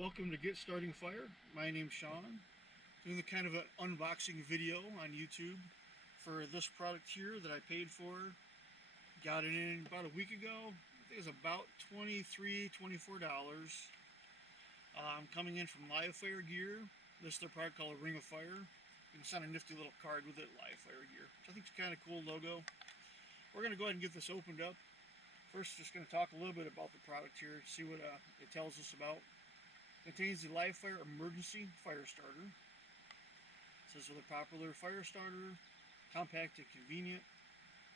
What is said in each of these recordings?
Welcome to Get Starting Fire. My name's Sean. Doing the kind of an unboxing video on YouTube for this product here that I paid for. Got it in about a week ago. I think it's about $23, $24. Coming in from Live Fire Gear. This is their product called a Ring of Fire. You can send a nifty little card with it, Live Fire Gear, which I think is kind of cool logo. We're going to go ahead and get this opened up. First, just going to talk a little bit about the product here, see what it tells us about. Contains the Live Fire Emergency Fire Starter. It says with a popular fire starter, compact and convenient.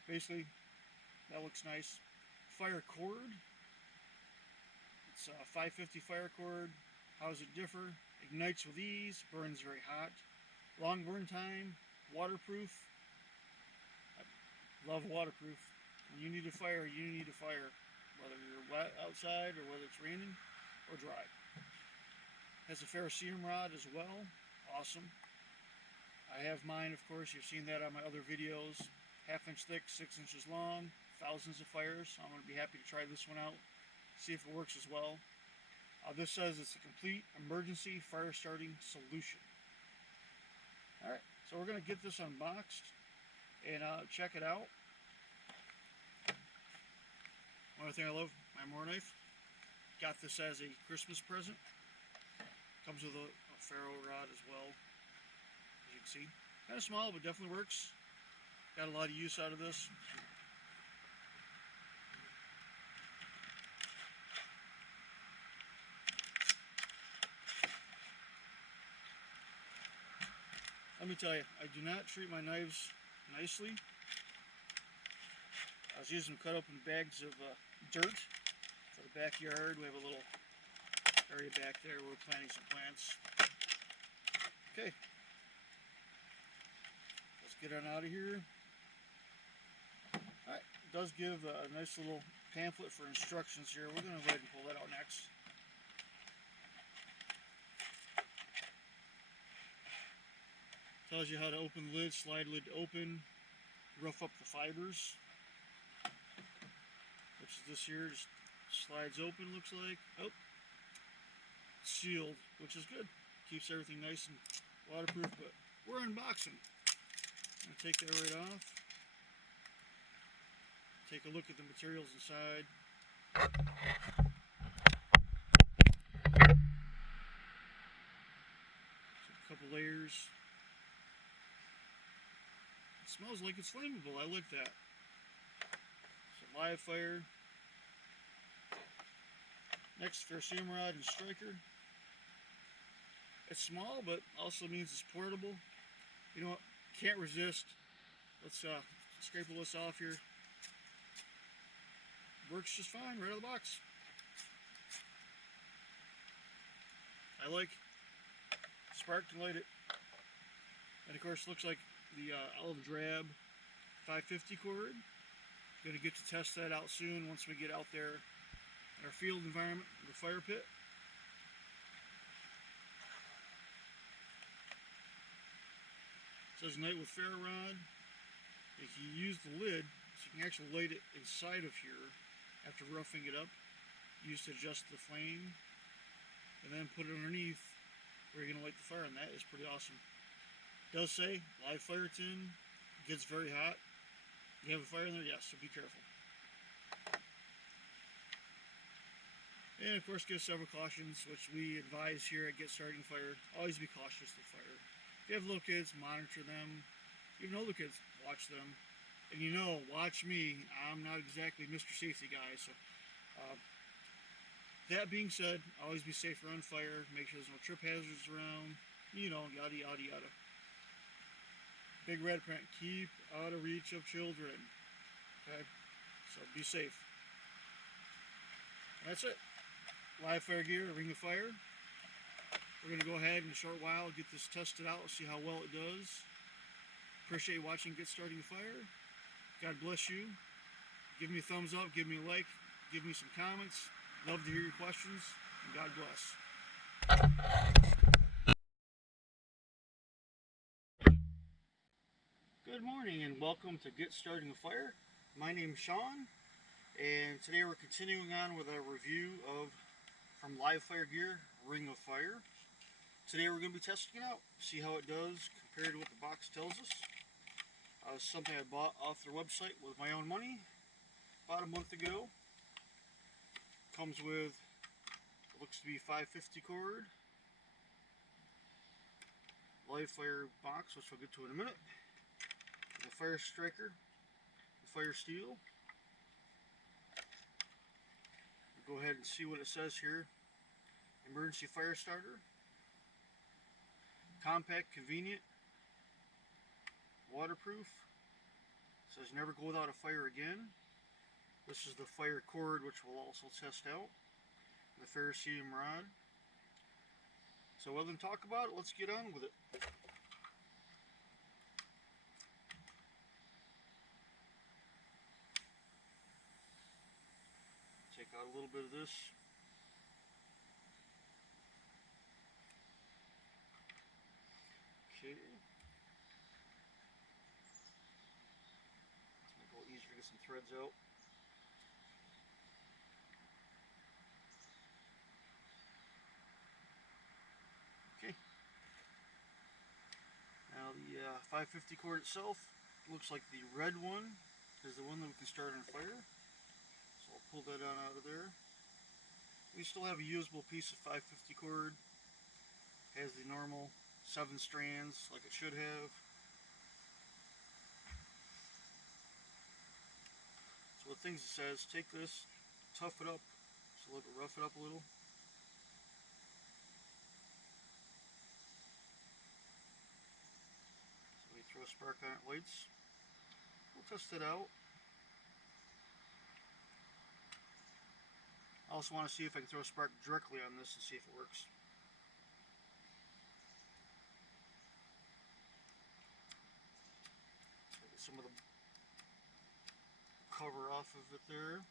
Basically, that looks nice. Fire cord. It's a 550 fire cord. How does it differ? Ignites with ease, burns very hot. Long burn time, waterproof. I love waterproof. When you need a fire, you need a fire. Whether you're wet outside or whether it's raining or dry. Has a ferro rod as well. Awesome. I have mine, of course. You've seen that on my other videos. 1/2 inch thick, 6 inches long. Thousands of fires. I'm going to be happy to try this one out. See if it works as well. This says it's a complete emergency fire starting solution. Alright, so we're going to get this unboxed and check it out. One other thing I love, my Moore knife. Got this as a Christmas present. Comes with a ferro rod as well, as you can see. Kind of small, but definitely works. Got a lot of use out of this. Let me tell you, I do not treat my knives nicely. I was using them cut open bags of dirt for the backyard. We have a little area back there. We're planting some plants. Okay, let's get on out of here. Alright, it does give a nice little pamphlet for instructions here. We're going to go ahead and pull that out next. Tells you how to open the lid, slide lid open, rough up the fibers. Which is this here, just slides open, looks like. Oh, sealed, which is good. Keeps everything nice and waterproof, but we're unboxing. I'm going to take that right off. Take a look at the materials inside. So a couple layers. It smells like it's flammable. I like that. So Live Fire. Next, ferrocerium rod and striker. It's small, but also means it's portable. You know what? Can't resist. Let's scrape this off here. Works just fine right out of the box. I like spark to light it. And of course, looks like the olive drab 550 cord. Gonna get to test that out soon once we get out there in our field environment, the fire pit. It says night with ferro rod. If you use the lid, so you can actually light it inside of here after roughing it up. Use to adjust the flame, and then put it underneath where you're gonna light the fire, and that is pretty awesome. It does say live fire tin. It gets very hot. You have a fire in there, yes, so be careful. And of course, give several cautions, which we advise here at Get Starting Fire. Always be cautious with fire. If you have little kids, monitor them. Even older kids, watch them. And you know, watch me. I'm not exactly Mr. Safety guy, so that being said, always be safe around fire. Make sure there's no trip hazards around. You know, yada yada yada. Big red print, keep out of reach of children. Okay, so be safe. That's it. Live Fire Gear, Ring of Fire. We're going to go ahead in a short while, get this tested out, see how well it does. Appreciate watching Get Starting Fire. God bless you. Give me a thumbs up, give me a like, give me some comments. Love to hear your questions, and God bless. Good morning and welcome to Get Starting a Fire. My name's Sean, and today we're continuing on with our review of from Live Fire Gear Ring of Fire. Today we're going to be testing it out, see how it does compared to what the box tells us. It's something I bought off their website with my own money about a month ago. Comes with, it looks to be 550 cord, live fire box, which we'll get to in a minute, the fire striker, the fire steel. We'll go ahead and see what it says here. Emergency fire starter, compact, convenient, waterproof. It says never go without a fire again. This is the fire cord, which we'll also test out. The ferrocerium rod. So other than talk about it, let's get on with it. Take out a little bit of this. Okay. Let's make it a little easier to get some threads out. Okay. Now the 550 cord itself looks like the red one is the one that we can start on fire. So I'll pull that out of there. We still have a usable piece of 550 cord. Has the normal 7 strands like it should have. So the things it says, take this, tough it up, just a little bit, rough it up a little. So we throw a spark on it, lights. We'll test it out. I also want to see if I can throw a spark directly on this and see if it works. Get some of the cover off of it there.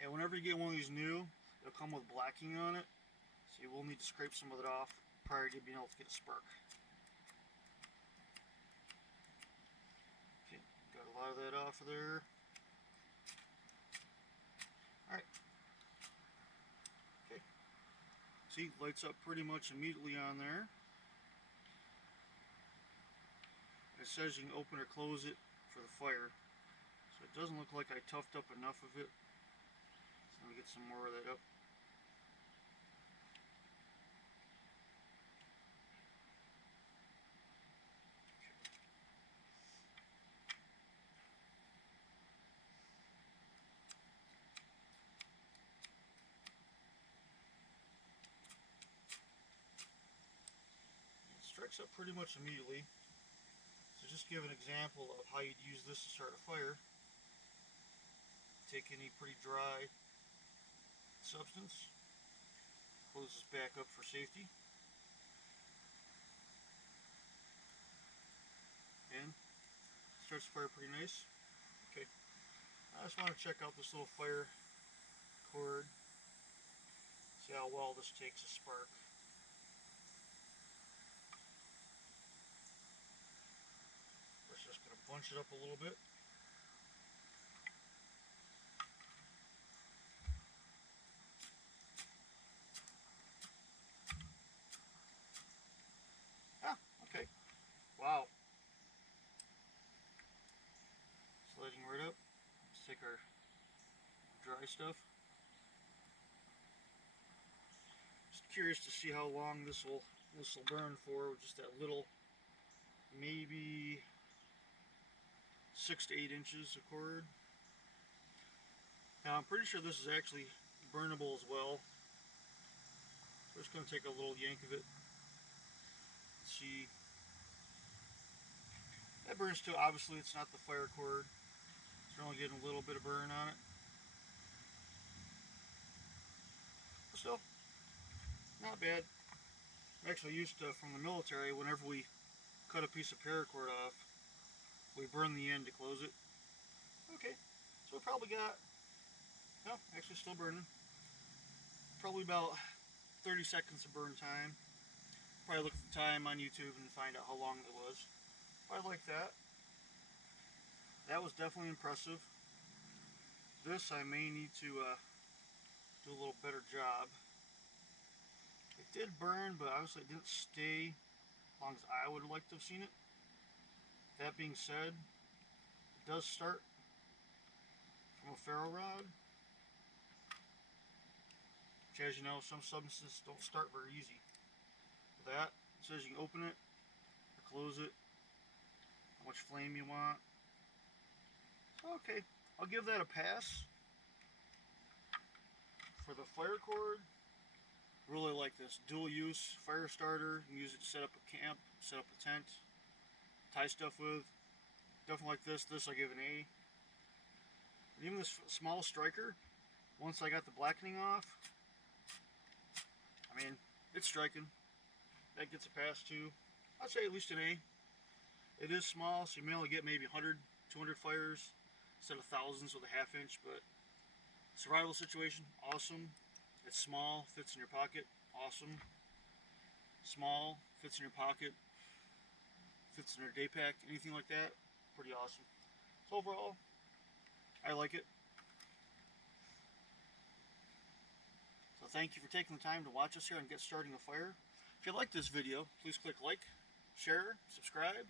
And whenever you get one of these new, it'll come with blacking on it, so you will need to scrape some of it off prior to being able to get a spark. Okay, got a lot of that off of there. Alright. Okay. See, lights up pretty much immediately on there. It says you can open or close it for the fire. So it doesn't look like I toughed up enough of it. So let me get some more of that up. It strikes up pretty much immediately. So just give an example of how you'd use this to start a fire. Take any pretty dry substance, close this back up for safety, and starts the fire pretty nice. Okay, I just want to check out this little fire cord, see how well this takes a spark. We're just going to bunch it up a little bit. Ah, okay. Wow. Sliding right up. Let's take our dry stuff. Just curious to see how long this will burn for with just that little, maybe 6 to 8 inches of cord. Now I'm pretty sure this is actually burnable as well. We're just going to take a little yank of it. Let's see. That burns too. Obviously it's not the fire cord. It's only getting a little bit of burn on it. But still, not bad. I'm actually used to, from the military, whenever we cut a piece of paracord off, we burn the end to close it. Okay, so we probably got, no, actually still burning. Probably about 30 seconds of burn time. Probably look at the time on YouTube and find out how long it was. I like that. That was definitely impressive. This I may need to do a little better job. It did burn, but obviously it didn't stay as long as I would have liked to have seen it. That being said, it does start from a ferro rod, which, as you know, some substances don't start very easy. With that, it says you can open it or close it, how much flame you want. Okay, I'll give that a pass. For the fire cord, really like this dual use fire starter. You can use it to set up a camp, set up a tent, tie stuff with. Definitely like this. This I give an A. And even this small striker, once I got the blackening off, I mean, it's striking. That gets a pass too. I'd say at least an A. It is small, so you may only get maybe 100, 200 fires instead of thousands with a half-inch, but survival situation, awesome. It's small, fits in your pocket, awesome. Small, fits in your pocket, fits in your day pack, anything like that, pretty awesome. So overall, I like it. So thank you for taking the time to watch us here on Get Starting a Fire. If you like this video, please click like, share, subscribe,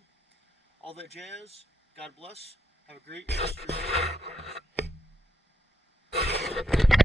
all that jazz. God bless. Have a great rest of your day.